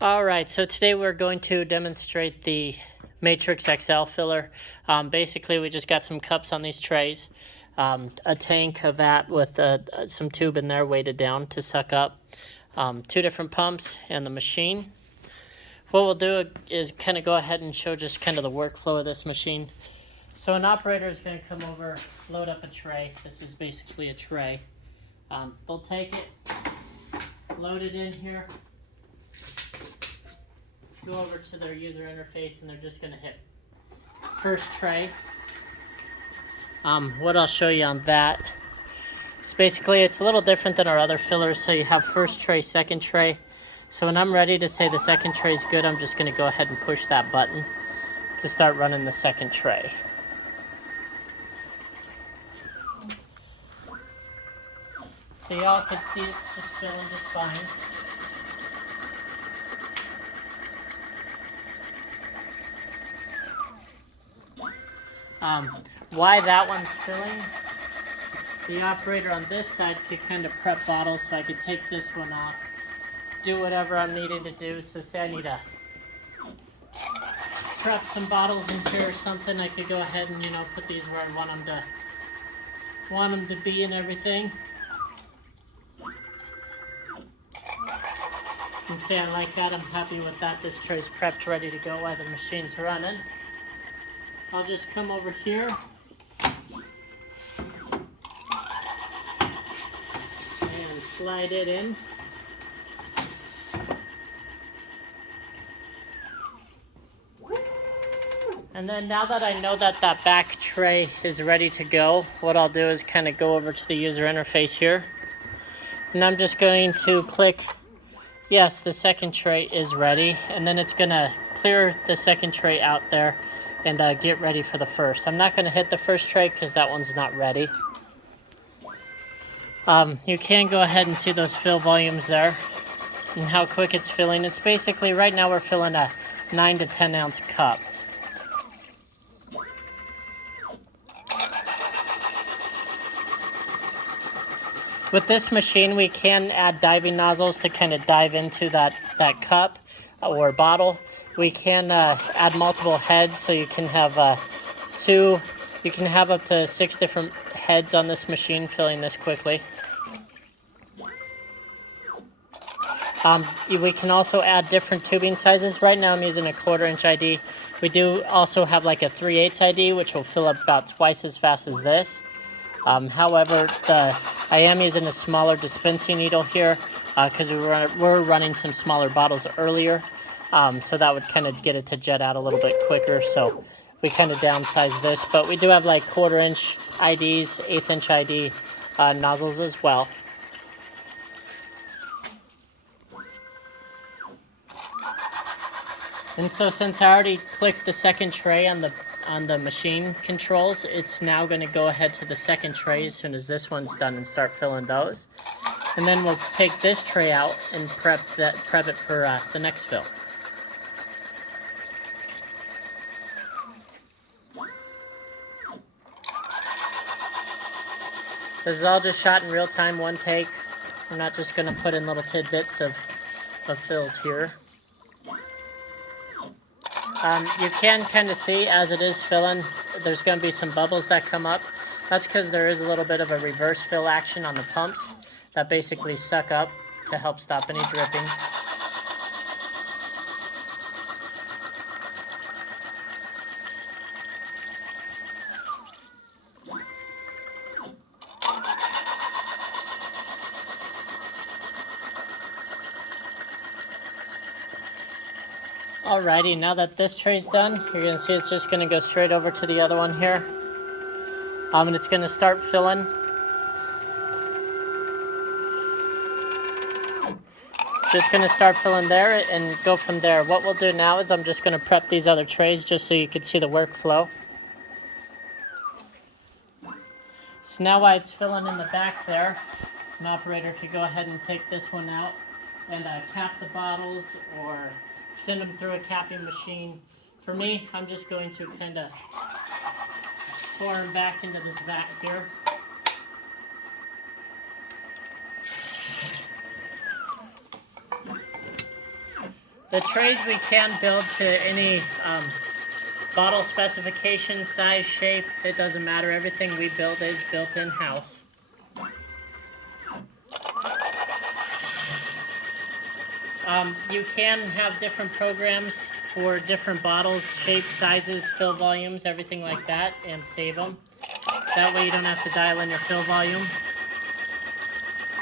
All right, so today we're going to demonstrate the Matrix XL filler. Basically, we just got some cups on these trays, a tank, a vat with some tube in there weighted down to suck up, two different pumps, and the machine. What we'll do is kind of go ahead and show just kind of the workflow of this machine. So an operator is going to come over, load up a tray. This is basically a tray. They'll take it, load it in here, go over to their user interface, and they're just going to hit first tray. What I'll show you on that is basically it's a little different than our other fillers. So you have first tray, second tray. So when I'm ready to say the second tray is good, I'm just going to go ahead and push that button to start running the second tray. So y'all can see it's just filling just fine. Why that one's filling, the operator on this side could kind of prep bottles, so I could take this one off, do whatever I'm needing to do. So say I need to prep some bottles in here or something, I could go ahead and, put these where I want them to be and everything. And say I like that, I'm happy with that. This tray's prepped, ready to go while the machine's running. I'll just come over here and slide it in. And then now that I know that that back tray is ready to go, what I'll do is kind of go over to the user interface here. And I'm just going to click, yes, the second tray is ready. And then it's going to clear the second tray out there and get ready for the first. I'm not going to hit the first tray because that one's not ready. You can go ahead and see those fill volumes there and how quick it's filling. It's basically, right now we're filling a 9 to 10 ounce cup. With this machine, we can add diving nozzles to kind of dive into that cup or bottle. We can add multiple heads, so you can have you can have up to 6 different heads on this machine filling this quickly. We can also add different tubing sizes. Right now I'm using a 1/4 inch ID. We do also have like a 3/8 ID, which will fill up about twice as fast as this. However, I am using a smaller dispensing needle here because we're running some smaller bottles earlier. So that would kind of get it to jet out a little bit quicker. So we kind of downsize this. But we do have like 1/4 inch IDs, 1/8 inch ID nozzles as well. And so since I already clicked the second tray on the machine controls, it's now going to go ahead to the second tray as soon as this one's done and start filling those. And then we'll take this tray out and prep it for the next fill. This is all just shot in real time, one take. I'm not just going to put in little tidbits of fills here. You can kind of see as it is filling, there's going to be some bubbles that come up. That's because there is a little bit of a reverse fill action on the pumps that basically suck up to help stop any dripping. Alrighty, now that this tray's done, you're going to see it's just going to go straight over to the other one here. And it's going to start filling. It's just going to start filling there and go from there. What we'll do now is I'm just going to prep these other trays just so you can see the workflow. So now while it's filling in the back there, an operator could go ahead and take this one out and cap the bottles or send them through a capping machine. For me, I'm just going to kind of pour them back into this vat here. The trays we can build to any bottle specification, size, shape, it doesn't matter. Everything we build is built in-house. You can have different programs for different bottles, shapes, sizes, fill volumes, everything like that, and save them. That way you don't have to dial in your fill volume.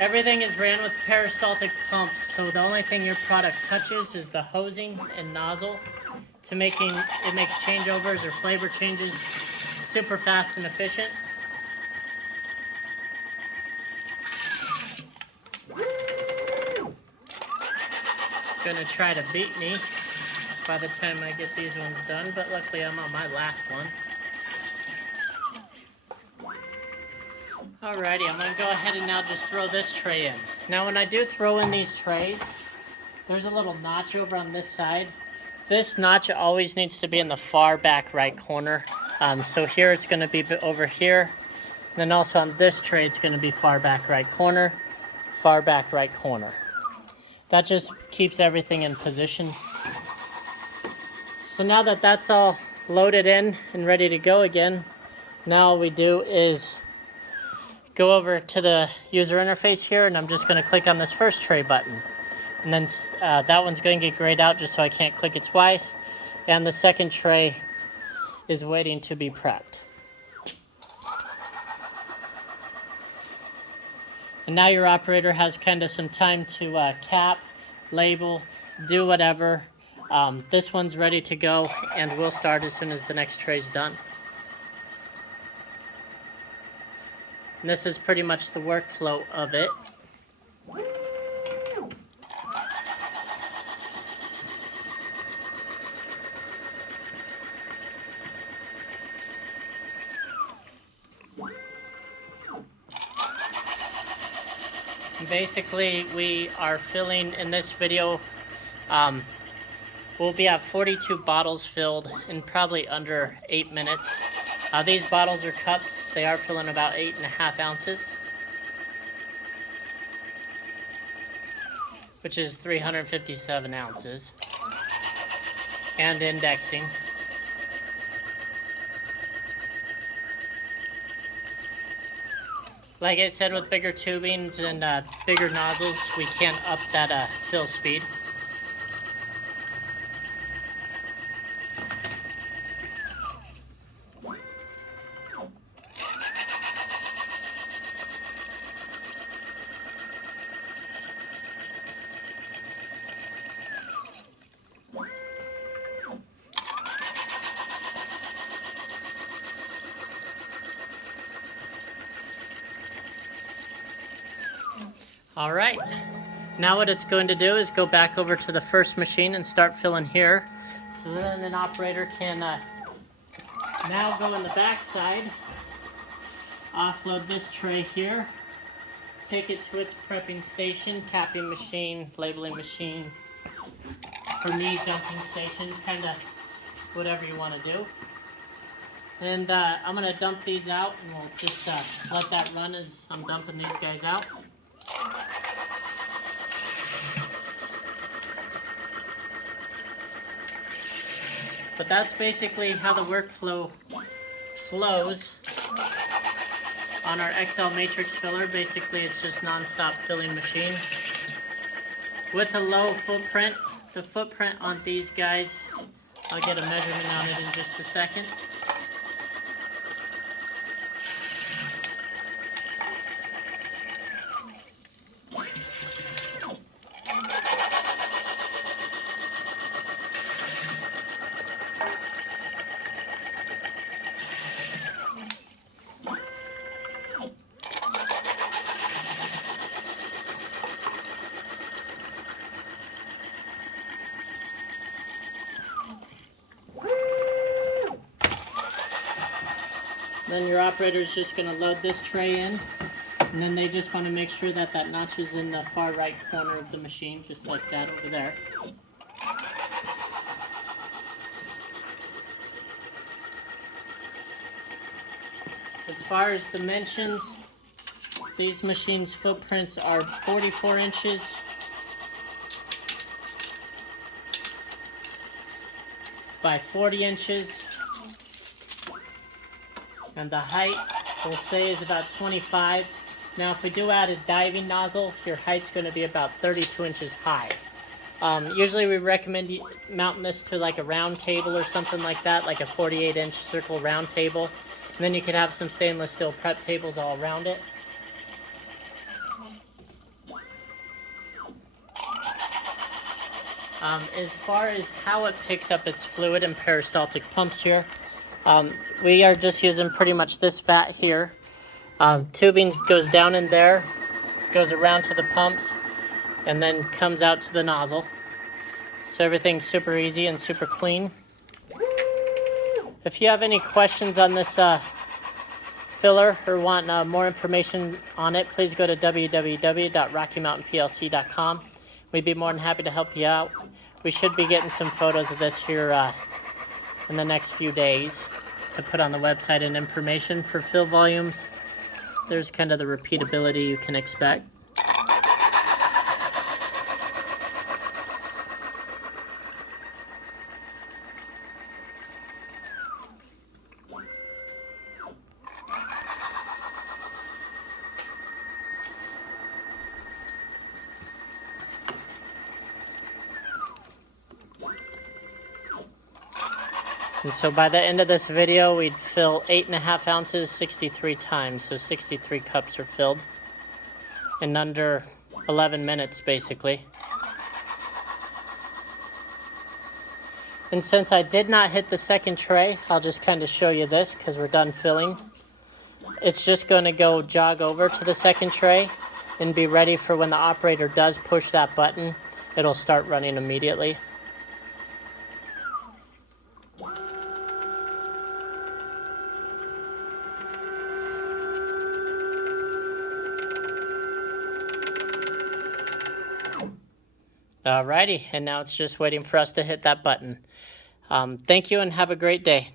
Everything is ran with peristaltic pumps, so the only thing your product touches is the hosing and nozzle. It makes changeovers or flavor changes super fast and efficient. Gonna try to beat me by the time I get these ones done, but luckily I'm on my last one. Alrighty, I'm gonna go ahead and now just throw this tray in. Now when I do throw in these trays, there's a little notch over on this side. This notch always needs to be in the far back right corner. So here it's gonna be over here. And then also on this tray, it's gonna be far back right corner, far back right corner. That just keeps everything in position. So now that that's all loaded in and ready to go again, now all we do is go over to the user interface here, and I'm just going to click on this first tray button. And then that one's going to get grayed out just so I can't click it twice. And the second tray is waiting to be prepped. And now your operator has kind of some time to cap, label, do whatever. This one's ready to go, and we'll start as soon as the next tray's done. And this is pretty much the workflow of it. Basically, we are filling in this video, we'll be at 42 bottles filled in probably under 8 minutes. These bottles are cups. They are filling about 8.5 ounces, which is 357 ounces, and indexing. Like I said, with bigger tubings and bigger nozzles, we can up that fill speed. All right, now what it's going to do is go back over to the first machine and start filling here. So then an operator can now go in the back side, offload this tray here, take it to its prepping station, capping machine, labeling machine, or knee dumping station, kind of whatever you want to do. And I'm going to dump these out, and we'll just let that run as I'm dumping these guys out. But that's basically how the workflow flows on our XL matrix filler. Basically, it's just non-stop filling machine. With a low footprint, the footprint on these guys, I'll get a measurement on it in just a second. Then your operator is just going to load this tray in, and then they just want to make sure that that notch is in the far right corner of the machine, just like that over there. As far as dimensions, these machines' footprints are 44 inches by 40 inches. And the height, we'll say, is about 25. Now, if we do add a diving nozzle, your height's going to be about 32 inches high. Usually we recommend mounting this to like a round table or something like that, like a 48-inch circle round table. And then you could have some stainless steel prep tables all around it. As far as how it picks up its fluid and peristaltic pumps here, we are just using pretty much this vat here. Tubing goes down in there, goes around to the pumps, and then comes out to the nozzle. So everything's super easy and super clean. If you have any questions on this filler or want more information on it, please go to www.rockymountainplc.com. We'd be more than happy to help you out. We should be getting some photos of this here in the next few days to put on the website and information for fill volumes. There's kind of the repeatability you can expect. And so by the end of this video, we'd fill 8.5 ounces 63 times. So 63 cups are filled in under 11 minutes, basically. And since I did not hit the second tray, I'll just kind of show you this because we're done filling. It's just going to go jog over to the second tray and be ready for when the operator does push that button. It'll start running immediately. Alrighty, and now it's just waiting for us to hit that button. Thank you and have a great day.